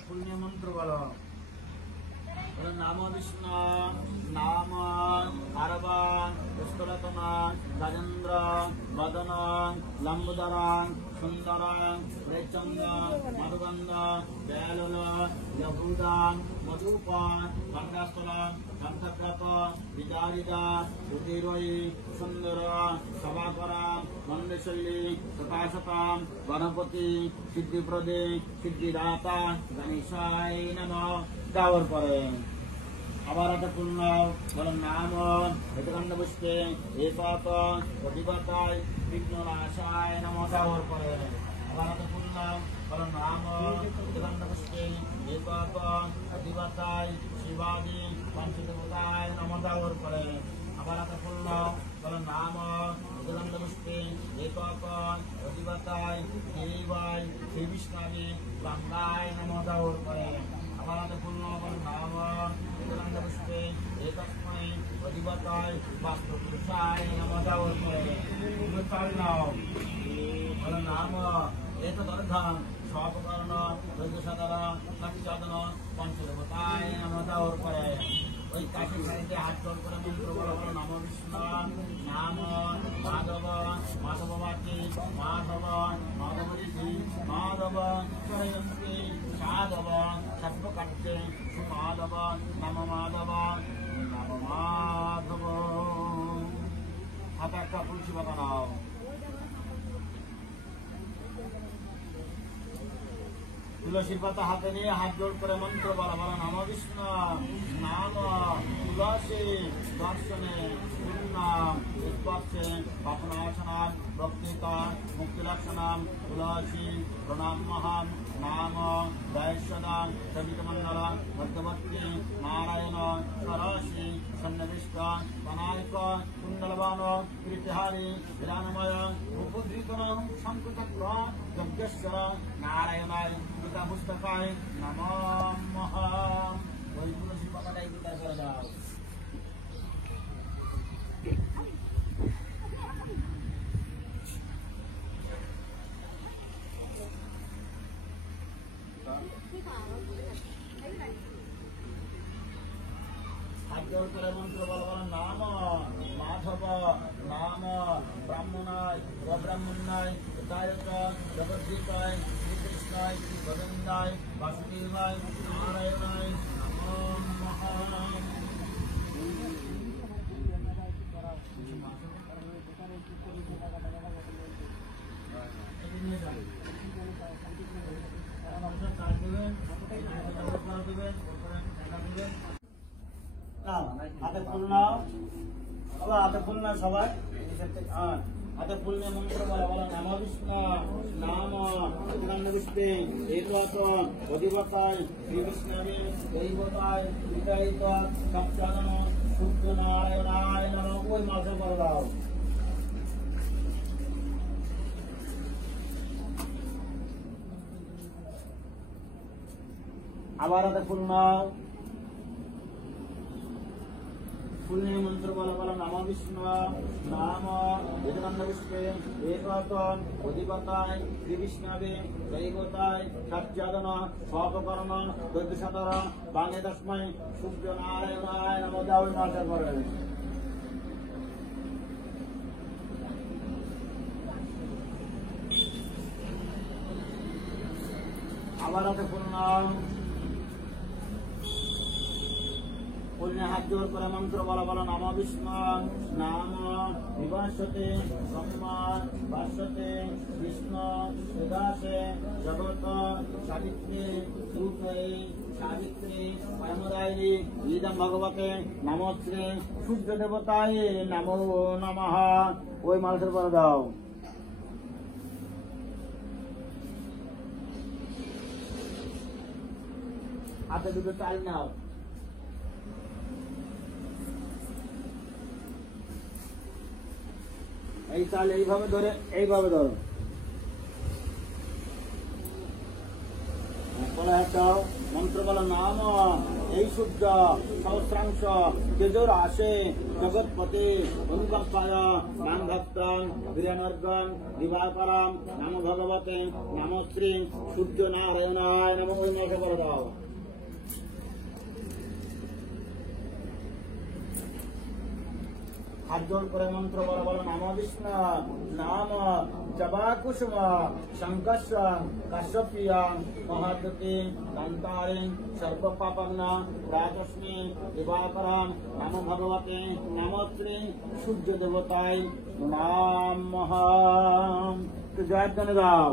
पुण्य मंत्र बोलो। नाम विष्णु नाम आरवान पुष्करतना राजेंद्र मदन लंबोदर सुंदर प्रेचंद मधुगंध दयालुल यहूदान मधुपान मंदास्तल कंठक्रत विदारिदा सुधीरोई सुंदर सभाकरा मंदेशल्ली प्रकाशता गणपति सिद्धिप्रदे सिद्धिदाता गणेशाय नमः। गावर पड़े আবার একটা পূর্ণ বলেন নাম হেতকাণ্ড পুষ্পে এপাত অধিপতায় বিঘ্ননাশায় নমঃ। গাওয়ার পরে আবার একটা পূর্ণ বলেন নাম হেতকাণ্ড পুষ্পে এপাত অধিপতায় শিবাদি পঞ্চদেবতায় নমঃ। গাওয়ার পরে আবার একটা পূর্ণ বলেন নাম হেতকাণ্ড পুষ্পে এপাত অধিপতায় দেবায় শ্রী বিষ্ণাবি গঙ্গায় নমঃ। গাওয়ার পরে আবার একটা পূর্ণ বলেন নাম हेतकाण्ड पुष्पे एकस्मै अधिपताय वास्तुपुरुषाय नमः। गावर पड़े नाम एतदर्थं स्वापकर्ण वैद्यसाधन सच्चादन पंचदेवताय नमः। गावर पड़े ওই কাশি শাড়িতে হাত জোর করে মন্ত্র বলা হলো নাম বিষ্ণু নাম মাধব মাধববাতি মাধব মাধবরিধি মাধব জয়ন্তী সাধব সর্বকাট্যে সুমাধব নাম মাধব নাম মাধব। হাতে একটা তুলসী পাতা নাও। তুলসী পাতা হাতে নিয়ে হাত জোড় করে মন্ত্র বলা বলা নাম বিষ্ণু নাম তুলসী দর্শনে পূর্ণাম স্পর্শে পাপনাশনাম ভক্তিতা মুক্তিলক্ষণাম তুলসী প্রণাম মহাম নাম বৈশ্বনাম সবিতমন্ডল মধ্যবর্তী নারায়ণ সরসী সন্নিবিষ্ট কনায়ক কুণ্ডলবান কীর্তিহারী বিরানময় উপধৃতন শঙ্কুচক্র যজ্ঞেশ্বর নারায়ণায় গীতা পুস্তকায় নমঃ। ওই তুলসী পাতাটাই গীতা করে দাও। হাত জোড় করে মন্ত্র বলা বলা নাম মাধব নাম ব্রাহ্মণায় অব্রাহ্মণায় হিতায়চ জগদ্গীতায় শ্রীকৃষ্ণায় গোবিন্দায় বাসুদেবায় নারায়ণায় নমঃ। হাতে ফুল নাও বাবা, হাতে ফুল নাও সবাই। হাতে ফুল নিয়ে মন্ত্র বলা বলা নাম বিষ্ণু নাম হেতকাণ্ড পুষ্পে একত অধিপতায় শ্রী বিষ্ণাবে দৈবতায় বিদায়িত সপ্তাদন সূর্য নারায়ণায় নমঃ। ওই মাসে করে দাও। আবার হাতে ফুল নাও। ফুল নিয়ে মন্ত্র বলা বলা নাম বিষ্ণু নাম হেতকাণ্ড পুষ্পে একত অধিপতায় শ্রী বিষ্ণাবে দৈবতায় সচ্চাদন স্বপকর্ণ দৈত্যসাধন বাঙে তস্मै সূর্য নারায়ণায় নমঃ। যাও ওই মাসে করে আবার হাতে ফুল নাও। ফুলনে হাত জোর করে মন্ত্র বলা বলা নাম বিষ্ণু নাম বিভাসতে ব্রহ্মা ভাষ্যতে বিষ্ণু সুদাসে জগত সাবিত্রী রূপে সাবিত্রী পরমদায়িনী ইদম ভগবতে নমশ্রী সূর্য দেবতায় নমো নমঃ। ওই মানুষের পরে দাও। হাতে দুটো তাল নাও। এই চাল এইভাবে ধরে এইভাবে ধরো। পরে হাত দাও। মন্ত্র বলো নাম এই সূর্য সহস্রাংশ তেজোর আসে জগৎপতি অনুকম্পায় নাম ভক্তং বীরানর্গং দিবাকরম নাম ভগবতে নাম শ্রী সূর্য নারায়ণায় নমঃ। বলে দাও। হাত জোর করে মন্ত্র বলো বলো নাম বিষ্ণু নাম জবাকুসুম শঙ্কর্ষ কাশ্যপিয়াং মহাদ্যতি দন্তারিং সর্বপাপন্ন রাজস্মি দিবাকরম নাম ভগবতে নাম শ্রী সূর্য দেবতায় নমঃ। জয় জনে দাও।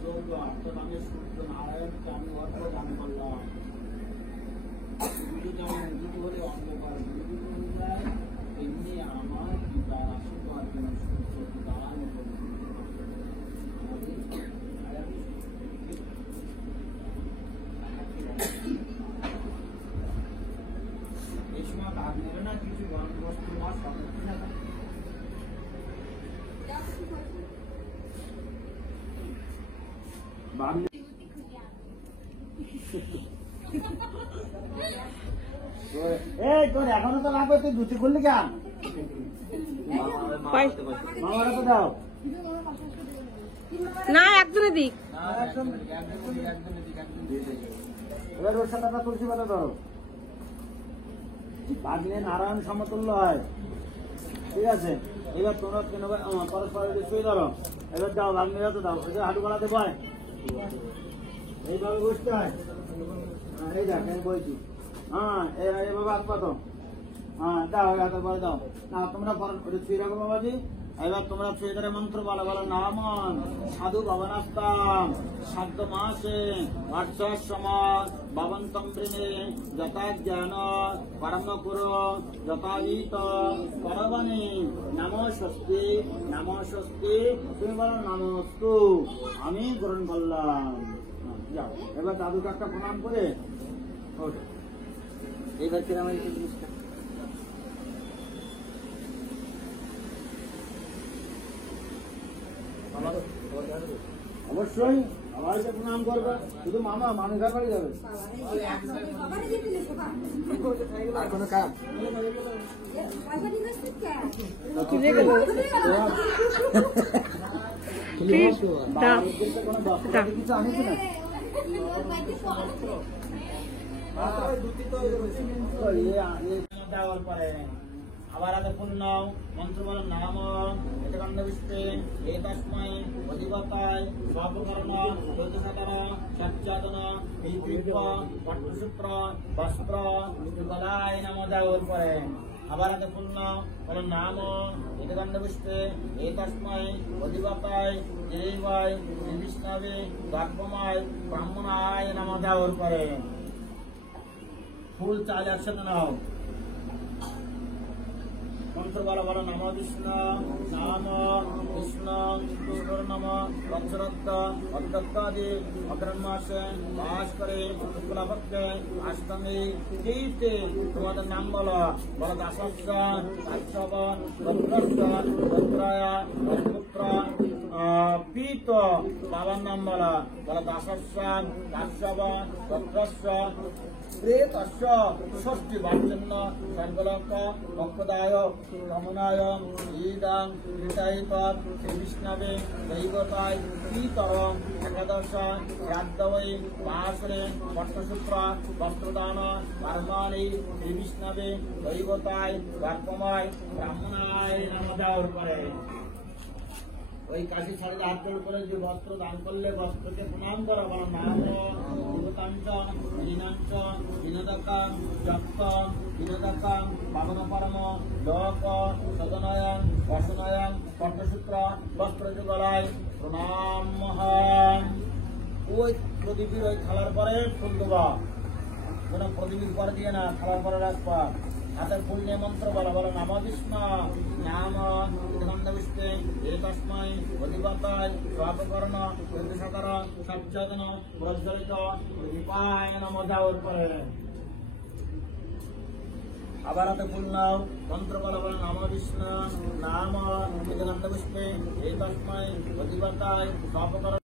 সূর্য আত্মনামে সূর্য নারায়ণকে আমি অর্থ দান করলাম। যেমন উদিত হলে অন্ধকার তেমনি আমার পিতার আশীর্বাদ যেন সূর্য দাঁড়ান এই সময় কাজ নেবে না কিছু বস্তু না সমর্থন না তোর এখনো তো লাগবে, তুই ধুতি খুললি কেন? মামারা তো দাও না, একজনে দিক। এবার ওর সাথে তুলসী পাতা ধরো। ভাগ্নে নারায়ণ সমতুল্য হয়, ঠিক আছে? এবার তোমরা পরস্পর শুয়ে ধরো। এবার দাও, ভাগ্নেরা তো দাও। হাঁটু গলাতে বয়, এইভাবে বসতে হয়। এই দেখ আমি বলছি। হ্যাঁ, এইভাবে হাত পাতো। হ্যাঁ, দাও হাতের পরে দাও। না তোমরা শুয়ে রাখো বাবাজি। এবার তোমরা শুয়ে ধরে মন্ত্র বলো বলো নাম সাধু ভবনাস্তাম সাধ্য মাসে অর্থাৎ সমাজ ভবন্তম বৃণে যথা জ্ঞান পরম কুরু যথাগীত পরবনে নমো স্বস্তি নমো স্বস্তি। তুমি বলো নমস্তু, আমি গ্রহণ করলাম। যাও, এবার দাদুকে একটা প্রণাম করে এইবার কিরম এই জিনিসটা অবশ্যই সবাইকে প্রণাম করবে। শুধু মামা মানুষের বাড়ি যাবে কোনো কাজ কিছু আনিস না। দেওয়ার পরে আবার আগে পূর্ণ মন্ত্র বল নাম এতকাণ্ডবিষ্টে এতস্ময় অধিগতায় স্বপ্রকরণ যজ্ঞসাধন সচ্চাদন পট্টসূত্র বস্ত্র গলায় নাম দেওয়ার পরে আবার আগে পূর্ণ বল নাম এতকাণ্ডবিষ্টে এতস্ময় অধিগতায় দেবায় বিষ্ণবে গর্ভময় ব্রাহ্মণায় নাম দেওয়ার পরে ফুল চাল একসাথে নাও। মন্ত্র বলো বলো নম বিষ্ণু নাম বিষ্ণু নম পঞ্চরত্ন অদ্যত্তাদি অগ্রমাসে বাস করে শুক্লপক্ষে অষ্টমী তিথিতে তোমাদের নাম বলো বলো দাসস্য কাশ্যপ ভদ্রস্য ভদ্রায় ভদ্রপুত্র পিত বাবার নাম বলো বলো দাসস্য কাশ্যপ ভদ্রস্য প্রেতস্য ষষ্ঠী বাচ্চন্য সর্বলোক পক্ষদায়ক রমনায় ঈদাং কৃতায়িত বিষ্ণবে দৈবতায় পিতরং একাদশ রাজ্যবৈ বাসরে পট্টসূত্র বস্ত্রদান কর্মাণি বিষ্ণবে দৈবতায় গর্ভময় ব্রাহ্মণায় নাম দেওয়ার পরে ওই কাশি শাড়িতে হাত জোড় করে যে বস্ত্র দান করলে বস্ত্রকে প্রণাম করা বলো নাম দেবতাঞ্চ হীনাঞ্চ হীনদকাং যক্ত বিনোদাকাং বামনপরম লোক সদনয়ং বসনয়ং কণ্ঠসূত্র বস্ত্রযুগলায় প্রণাম মহান। ওই প্রদীপের ওই থালার পরে ফুল দেবা, কোন প্রদীপের পরে দিয়ে না, থালার পরে রাখবা। হাতের ফুল নিয়ে মন্ত্র বলা, বলো নম বিষ্ণু নাম গন্ধপুষ্পে তস্মৈ অধিপতায় স্বাপকর্ণ সাধার সচেতন প্রজ্বলিত প্রদীপায় নমঃ। যাওয়ার পরে আবার হাতে ফুল নাও, মন্ত্র বলা, বলো নম বিষ্ণু নাম গন্ধপুষ্পে তস্মৈ অধিপতায় স্বাপকর্ণ